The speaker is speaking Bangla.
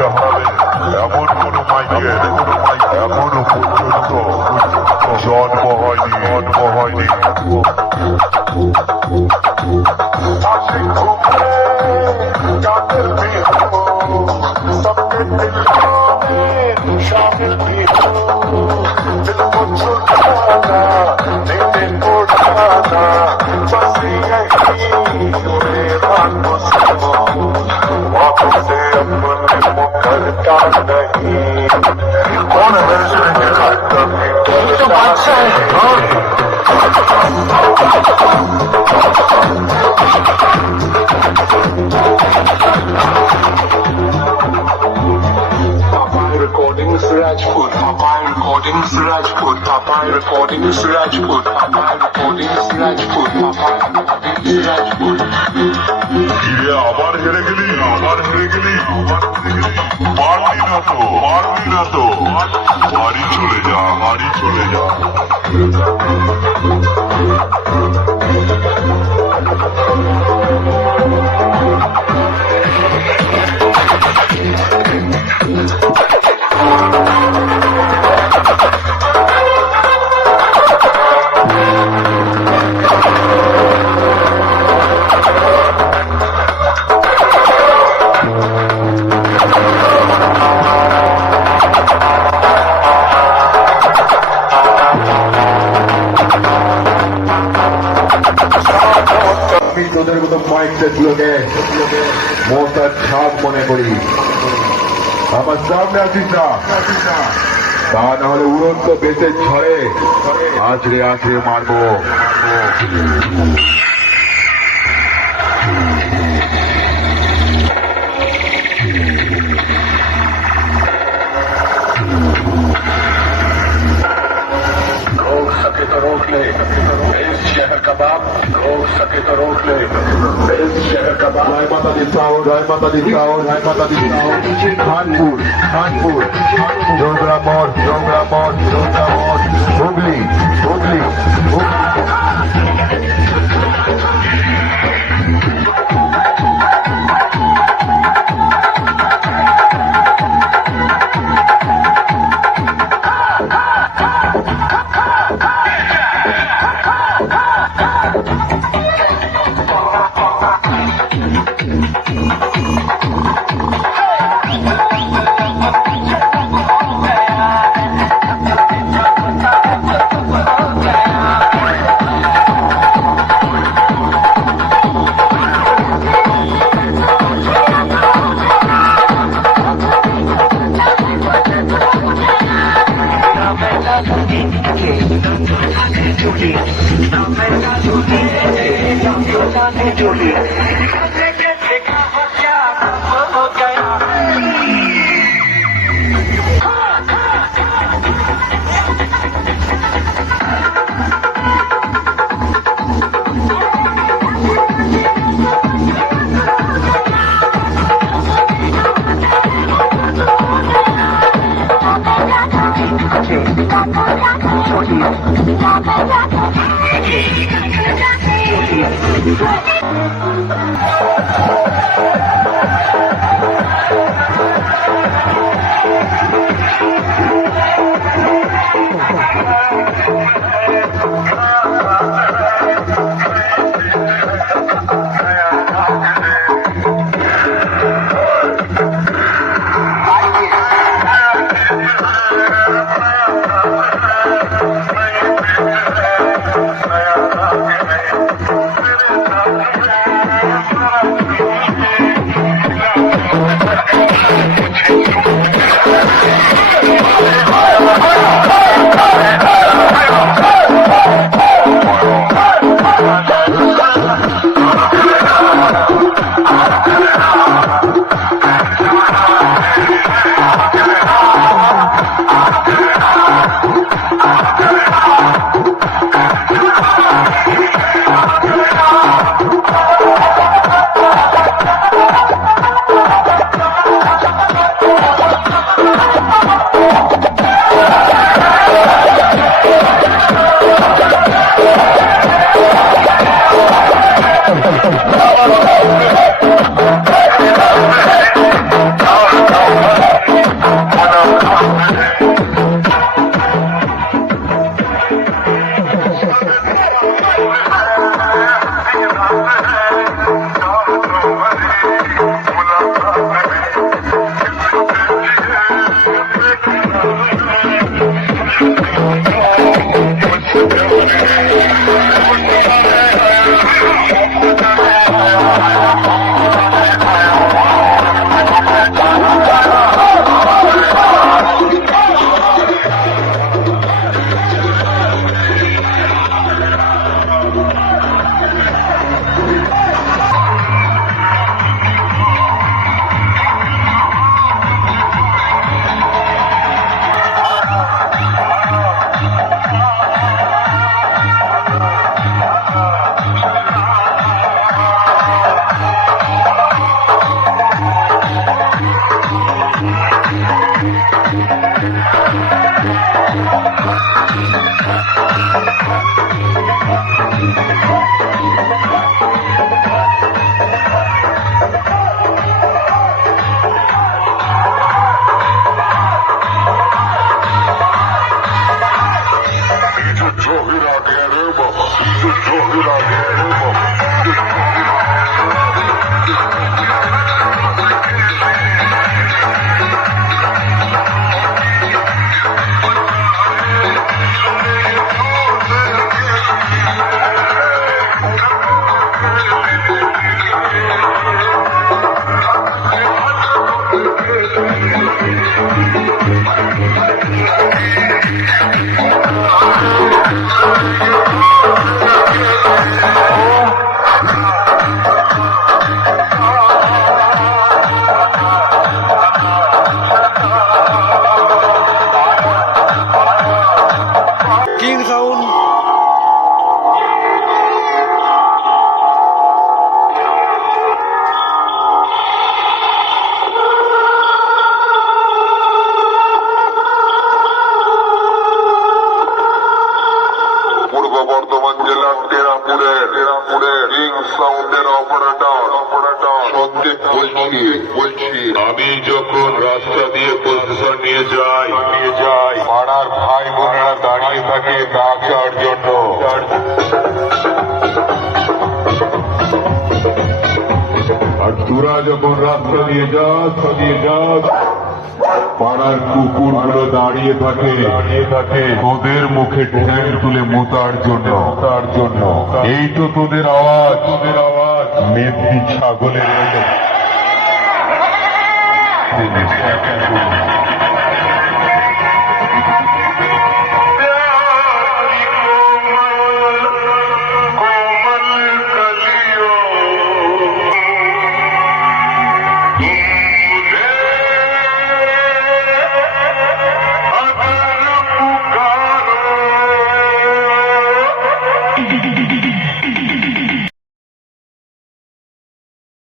দিতে হবে এমন কোন মাইকেল এখনো পর্যন্ত জন্ম হয়নি सबके दिलों में शामिल भी हो दिल को छुड़ाना दिल को उड़ाना बस यही मेरा मुझको आंखों से अपने मुकरता नहीं कौन है मेरे से नहीं तो बादशाह है Rajput, Papai recording Rajput, Papai recording Rajput, Papai recording Rajput, Papai recording Rajput. ये आवार हेरे गली, मारनी ना तो, मारी चले जा। তোদের মতো মাইক সেটগুলোকে মোটার ছাপ মনে করি আমার সামনে আসিস না তা না হলে উড়ন্ত বেতের ঝড়ে আছড়ে মারবো रोक सके तो रोक ले इस शहर का बाप रोक सके तो रोक ले इस शहर का बाप राय माता दी साउंड कानपुर जोगरा मोड़ हुगली কিং সাউন্ড পূর্ব বর্ধমান জেলার টেরাপুরে কিং সাউন্ডের অপারেটর সন্দীপ বলছি আমি যখন রাস্তা দিয়ে পজিশন নিয়ে যাই পাড়ার ভাই বোনেরা দাঁড়িয়ে থাকে নাচার জন্য। আর তোরা যখন রাস্তা দিয়ে যাস পাড়ার কুকুরগুলো দাঁড়িয়ে থাকে তোদের মুখে ঠ্যাং তুলে মোতার জন্য। এই তো তোদের আওয়াজ মেদি ছাগলের